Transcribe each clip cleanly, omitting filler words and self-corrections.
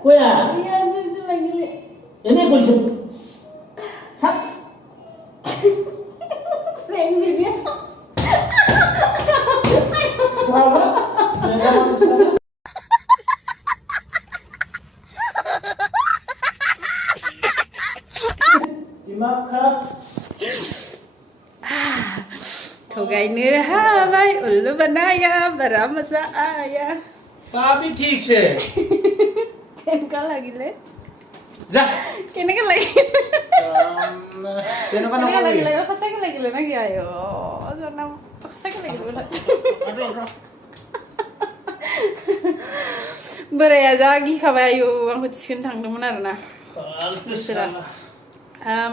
Kuya. Iya, itu lagi li. Ini aku disebut. Sap. Friend dia. Selamat. Dimakan. Thogai nữa ha भाई उल्लू बनाया बड़ा मजा आया. Tapi ठीक से. Kenapa lagi le? जा. Kenapa lagi? Kenapa Kenapa lagi lagi? le? Apa sih lagi le? Lagi ayo. Zona apa sih lagi le? Aduh. Beraya jagi kabayo aku cikin tang demen arna.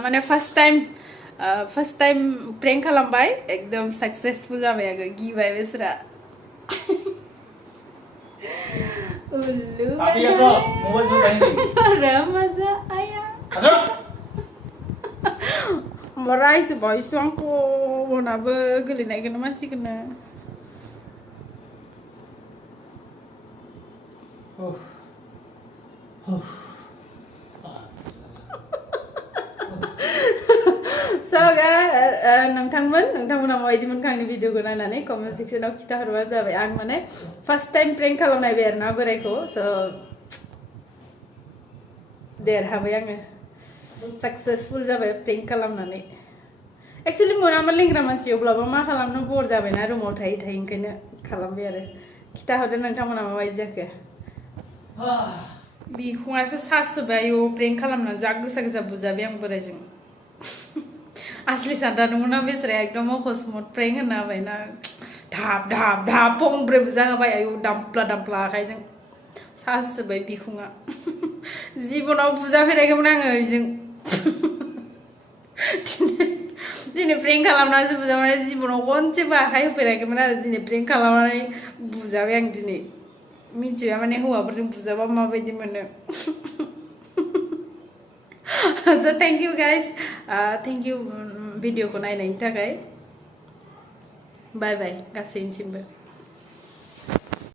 माने first time prank खालामबाय एकदम successful जाबाय आरो गिबाय बेसरा उल्लू Tapi ya bro, mobile juga ini. मजा आया Aduh. मरायसो बायसो आंखौ बनाबो गोलैनायखौनो मानसिखौनो So guys, नोंथांमोना माबायदि मोनखो आंनि भिडिअखौ नायनानै कमेन्ट सेक्सनाव खिथाहरबानो जाबाय आं माने फार्स्ट टाइम प्रेंक खालामनायबाय आरोना बोरायखौ स' देरहाबाय आङो सक्सेसफुल जाबाय प्रेंक खालामनानै एक्चुअलि मोनामोन लेंग्रा मानसि अब्लाबो मा खालामनो बर जाबायना रुमाव थायै ओंखायनो खालामबाय आरो खिथाहरदो नोंथांमोना माबायदि जाखो बिखुङासो सासोबाय आयौ प्रेंक खालामनानै जा गोसा गोसा बुजाबाय आं बोरायजों असली सानदा नंगौना बेसराया एकदम अकस्मात प्रेंक होना होबायना धाब धाब धाब फंब्रै बुजा होबाय आयौ दामप्ला दामप्ला आखाइजों सासोबाय बिखुङा जिबनाव बुजाफेराखैमोन आङो बेजों दिनै प्रेंक खालामनानैसो बुजाबाय जिबनाव खनसेबो आखाइ होफेराखैमोन आरो दिनै प्रेंक खालामनानै बुजाबाय आं दिनै मिथिबाय माने हौवाफोरजों बुजाबा माबायदि mono So thank you guys, thank you video ko nainay tagay. Bye bye, gasinsimba.